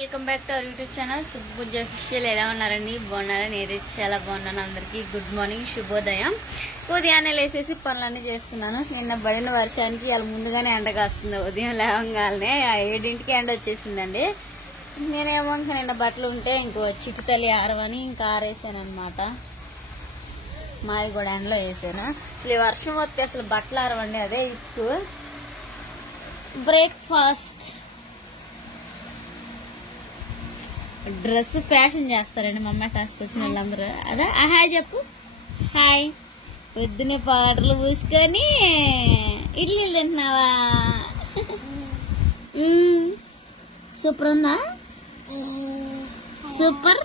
Welcome back to our YouTube channel Subbujja official. ఎలా ఉన్నారండి? బాగున్నారా? నేనైతే చాలా బాగున్నాను. అందరికీ గుడ్ మార్నింగ్, శుభోదయం. ఉదయాన్నే లేసేసి పనులన్నీ చేస్తున్నాను. నిన్న పడిన వర్షానికి ఇలా ముందుగానే ఎండ కాస్తుంది. ఉదయం లేవగానే 7ంటికి ఎండ వచ్చేసిందండి. నేనేమో ఇంకా నిన్న బట్టలు ఉంటే ఇంకో చిట్టు తల్లి ఆరవని ఇంకా ఆరేసాను అనమాట. మావి కూడా ఎండలో వేసాను. అసలు ఈ వర్షం వస్తే అసలు బట్టలు ఆరవండి, అదే ఇసుకు. బ్రేక్ఫాస్ట్ డ్రెస్ ఫ్యాషన్ చేస్తారండి మా అమ్మాయి క్లాస్కి వచ్చిన వాళ్ళందరూ. అదా హాయ్ చెప్పు. హాయ్. పొద్దునే పౌడర్లు పూసుకొని ఇడ్లీలు తింటున్నావా? సూపర్ ఉందా? సూపర్.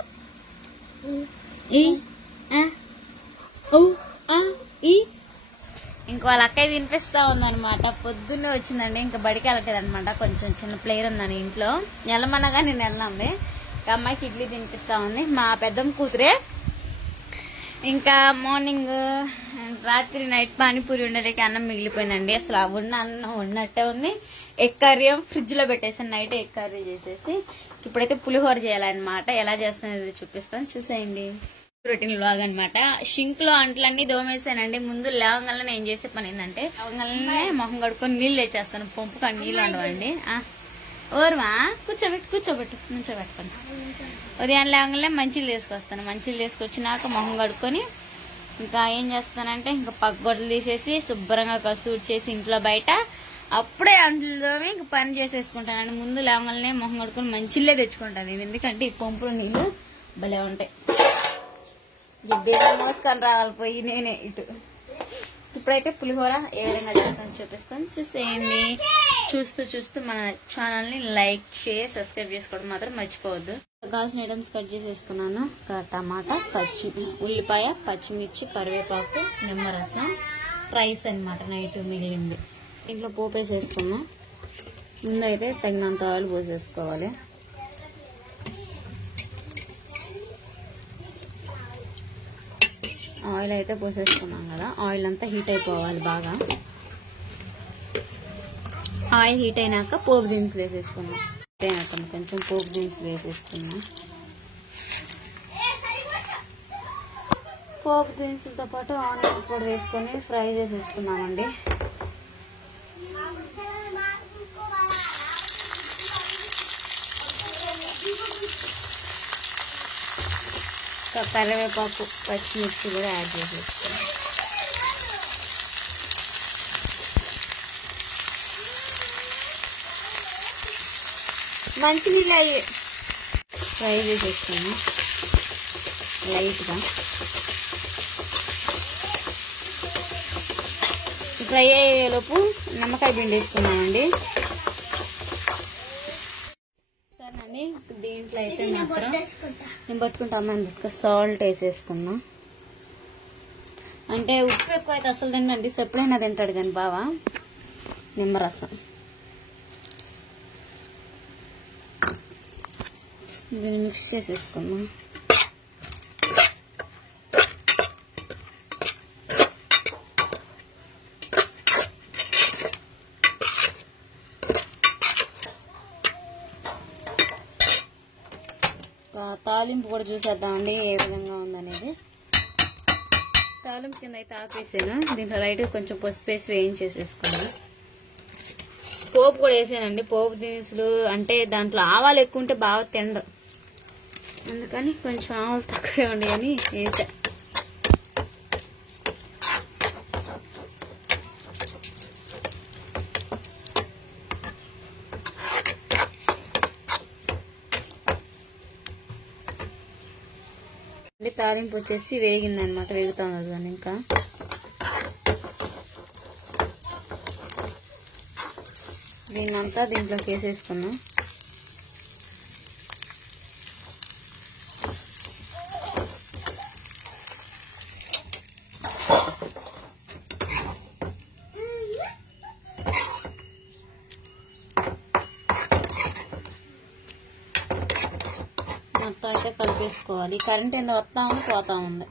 ఇంకో వాళ్ళ అక్కయ్య తినిపిస్తా ఉందనమాట. పొద్దున్నే వచ్చిందండి. ఇంకా బడికి వెళ్ళట్లేదు అనమాట. కొంచెం చిన్న ప్లేయర్ ఉందని ఇంట్లో. వెళ్ళమనగా నేను వెళ్ళాండి. అమ్మాయికి ఇడ్లీ తినిపిస్తా ఉంది. మా పెద్దమ్మ కూతురే. ఇంకా మార్నింగ్ రాత్రి నైట్ పానీపూరి ఉండలేక అన్నం మిగిలిపోయిందండి. అసలు ఉన్న అన్నం ఉన్నట్టే ఉంది. ఎగ్ కర్రీ ఫ్రిడ్జ్ లో పెట్టేసాను. నైట్ ఎగ్ కర్రీ చేసేసి ఇప్పుడైతే పులిహోర చేయాలన్నమాట. ఎలా చేస్తానో చూపిస్తాను, చూసేయండి. రొటీన్ లాగ్ అనమాట. షింక్ లో అంట్లన్నీ దోమేసానండి. ముందు లేవగానే నేను చేసే పని ఏంటంటే లేవగానే మొహం కడుక్కొని నీళ్ళు తెచ్చేస్తాను. పంపు కానీ నీళ్ళు ఉండవండి. ఓర్మా కూర్చోబెట్టు నుంచోబెట్టుకోండి. ఉదయం లేవగానే మంచిలు తీసుకొస్తాను. మంచిలు తీసుకొచ్చినాక మొహం కడుక్కొని ఇంకా ఏం చేస్తానంటే ఇంకా పక్క గొడవలు తీసేసి శుభ్రంగా కస్తూరి చేసి ఇంట్లో బయట అప్పుడే అంట్లో ఇంకా పని చేసేసుకుంటానండి. ముందు లేవగానే మొహం కడుక్కొని మంచిలే తెచ్చుకుంటాను. ఎందుకంటే ఈ పంపులో నీళ్ళు భలే ఉంటాయి. మోసుకొని రావాలి పోయి నేనే ఇటు. ఇప్పుడైతే పులిహోర ఏ విధంగా చేస్తాను చూపిస్తాను, చూసేయండి. చూస్తూ మన ఛానల్ ని లైక్, షేర్, సబ్స్క్రైబ్ చేసుకోవడం మాత్రం మర్చిపోవద్దు. కావాల్సిన ఐటమ్స్ కట్ చేసేసుకున్నాను. టమాటా, ఉల్లిపాయ, పచ్చిమిర్చి, కరివేపాకు, నిమ్మరసం, రైస్ అనమాట నైట్ మిగిలింది. ఇంట్లో పోపు వేసేసుకున్నాం. ముందైతే తగినంత ఆయిల్ పోసేసుకోవాలి. ఆయిల్ అయితే పోసేసుకున్నాం కదా. ఆయిల్ అంతా హీట్ అయిపోవాలి బాగా. ఆయిల్ హీట్ అయినాక పోపు దినుసులు వేసేసుకున్నాం. కొంచెం పోపు దినుసులు వేసేసుకున్నాం. పోపు దినుసులతో పాటు ఆనియన్స్ కూడా వేసుకొని ఫ్రై చేసేసుకున్నామండి. కరివేపాకు, పచ్చిమిర్చి కూడా యాడ్ చేసేసుకున్నాం. మంచినీళ్ళు అవి ఫ్రై చేసేసుకున్నాం లైట్గా. ఫ్రై అయ్యేలోపు నిమ్మకాయ పిండేసుకున్నామండి. సరేనండి, దీంట్లో అయితే మాత్రం నేను పట్టుకుంటామండి. సాల్ట్ వేసేసుకున్నా. అంటే ఉప్పు ఎక్కువ అయితే అసలు తినండి. ఎప్పుడైనా తింటాడు కానీ బావా. నిమ్మరసం దీన్ని మిక్స్ చేసేసుకున్నాం. తాలింపు కూడా చూసేద్దామండి ఏ విధంగా ఉందనేది. తాలింపు కింద అయితే ఆపేసాను. దీంట్లో లైట్గా కొంచెం పసుపు వేసి వేయించేసేసుకున్నాను. పోపు కూడా వేసానండి. పోపు దినుసులు అంటే దాంట్లో ఆవాలు ఎక్కువ ఉంటే బాగా తినరు, అందుకని కొంచెం ఆవాలు తక్కువే ఉండే అని వేసా. తాలింపు వచ్చేసి వేగిందనమాట. వేగుతా ఉన్నది కానీ ఇంకా దీన్నంతా దీంట్లోకి వేసేసుకున్నాం. మొత్తం అయితే కలిపేసుకోవాలి. కరెంట్ ఏందో వస్తా ఉంది, పోతా ఉంది.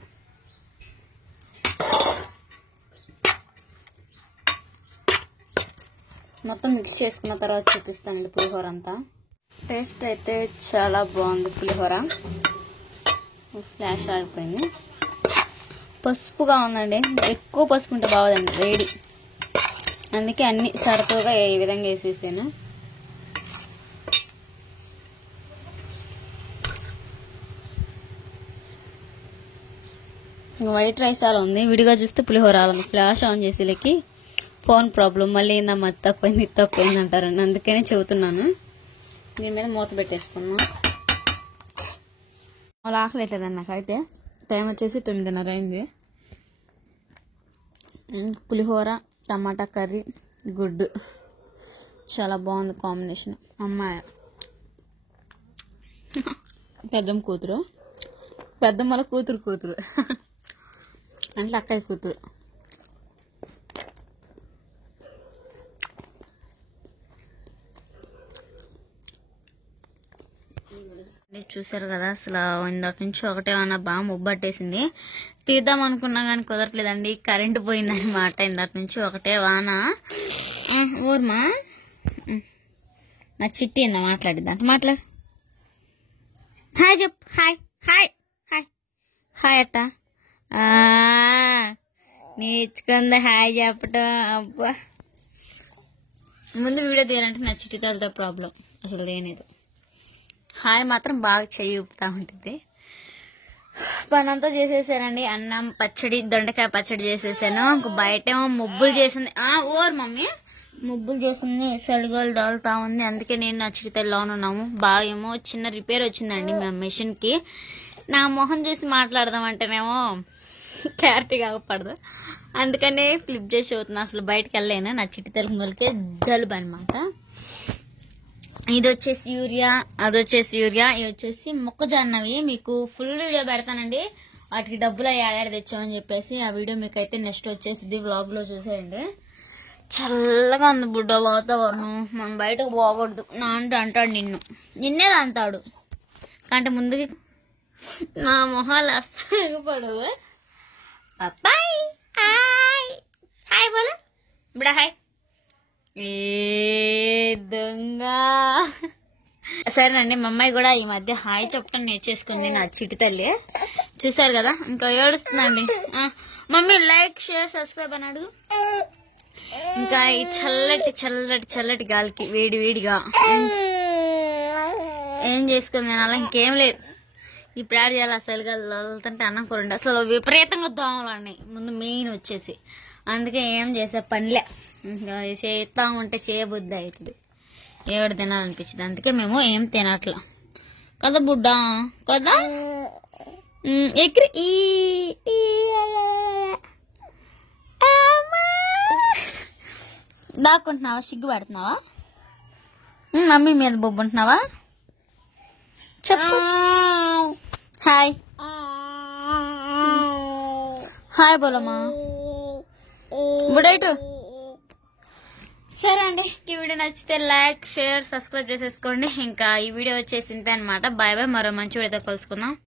మొత్తం మిక్స్ చేసుకున్న తర్వాత చూపిస్తానండి పులిహోర అంతా. టేస్ట్ అయితే చాలా బాగుంది పులిహోర. ఫ్లాష్ ఆగిపోయింది. పసుపుగా ఉందండి. ఎక్కువ పసుపు ఉంటే బాగోదండి వేడి, అందుకే అన్ని సరతుగా ఈ విధంగా వేసేసాను. వైట్ రైస్ అలా ఉంది, విడిగా చూస్తే పులిహోర అలా. ఫ్లాష్ ఆన్ చేసేలకి ఫోన్ ప్రాబ్లం, మళ్ళీ ఏందమ్మా అది తక్కువైంది ఇది తక్కువైంది అంటారండి, అందుకనే చెబుతున్నాను. దీని మీద మూత పెట్టేసుకున్నాం. అలా ఆకలి అవుతుందండి నాకైతే. టైం వచ్చేసి 9:30 అయింది. పులిహోర, టమాటా కర్రీ, గుడ్డు చాలా బాగుంది కాంబినేషన్. అమ్మాయి పెద్దమ్మ కూతురు, పెద్దమ్మల కూతురు అంటే అక్కయ్య కూతురు. చూసారు కదా, అసలు ఇందాక నుంచి ఒకటేమన్నా బాగా ముబ్బట్టేసింది. తీద్దాం అనుకున్నా కానీ కుదరట్లేదండి, కరెంటు పోయిందనమాట. ఇందాక నుంచి ఒకటే వాన. ఊర్మా నా చిట్టి అన్న మాట్లాడిద్దాం. మాట్లాడు. హాయ్ చెప్పు. హాయ్ హాయ్ హాయ్ హాయ్ అట్ట నేర్చుకుంది హాయ్ చెప్పటం. అబ్బా, ముందు వీడియో తీయాలంటే నా చిట్టి తలతో ప్రాబ్లం, అసలు లేనిది. హాయ్ మాత్రం బాగా చెయ్యి ఊపుతా ఉంటుంది. పని అంతా చేసేసానండి. అన్నం, పచ్చడి, దొండకాయ పచ్చడి చేసేసాను. ఇంక బయటేమో ముబ్బులు చేసింది. ఓర్ మమ్మీ ముబ్బులు చేసింది, సడిగోలు దోలుతా ఉంది. అందుకే నేను నా చిటితల్లో ఉన్నాము. బాగా ఏమో చిన్న రిపేర్ వచ్చిందండి మా మెషిన్ కి. నా మొహం చూసి మాట్లాడదామంటేనేమో క్లారిటీ కాకపడదు, అందుకనే ఫ్లిప్ చేసి అవుతున్నా. అసలు బయటకు వెళ్ళలేను, నా చిటితలకి మొలికే జలుబు అనమాట. ఇది వచ్చేసి యూరియా, అది వచ్చేసి యూరియా, ఇవి వచ్చేసి మొక్కజొన్నవి. మీకు ఫుల్ వీడియో పెడతానండి, వాటికి డబ్బులు ఏడాది తెచ్చామని చెప్పేసి. ఆ వీడియో మీకు అయితే నెక్స్ట్ వచ్చేసి వ్లాగ్ లో చూసేయండి. చల్లగా ఉంది బుడ్డ వాతావరణం. మనం బయటకు పోకూడదు, నా అంటాడు నిన్నే అంటాడు. కంటే ముందుకి నా మొహాలు అస్సలు పడవు. అబ్బాయి హాయ్ హాయ్ బోలు బుడా హాయ్. ఏ దొంగ. సరేనండి, మా అమ్మాయి కూడా ఈ మధ్య హాయ్ చెప్పడం నేర్చేసుకుంది, నా చిట్టి తల్లి. చూసారు కదా, ఇంకా ఏడుస్తుందండి. మమ్మీ లైక్ షేర్ సబ్స్క్రైబ్ అని అడుగు. ఇంకా ఈ చల్లటి చల్లటి చల్లటి గాలికి వేడి వేడిగా ఏం చేసుకుంది తినాలా, ఇంకేం లేదు. ఇప్పుడు యాడ్ చేయాలి. అసలుగా వెళ్తుంటే అన్నం కూరండి, అసలు విపరీతంగా దోమలు అన్నాయి ముందు మెయిన్ వచ్చేసి. అందుకే ఏం చేసే పనిలే, ఇంకా చేస్తా ఉంటే చేయబుద్ధి అవుతుంది, ఏడు తినాలనిపించింది. అందుకే మేము ఏం తినట్లా కదా బుడ్డ కదా. ఎక్రి దాక్కుంటున్నావా, సిగ్గుపడుతున్నావా, మమ్మీ మీద బొబ్బుంటున్నావా? చెప్పు. హాయ్ హాయ్ బోలమ్మా బుడైటు. సరే అండి, ఈ వీడియో నచ్చితే లైక్ షేర్ సబ్స్క్రైబ్ చేసేసుకోండి. ఇంకా ఈ వీడియో వచ్చేసి ఇంతే అనమాట. బాయ్ బాయ్, మరో మంచి వీడియోతో కలుసుకుందాం.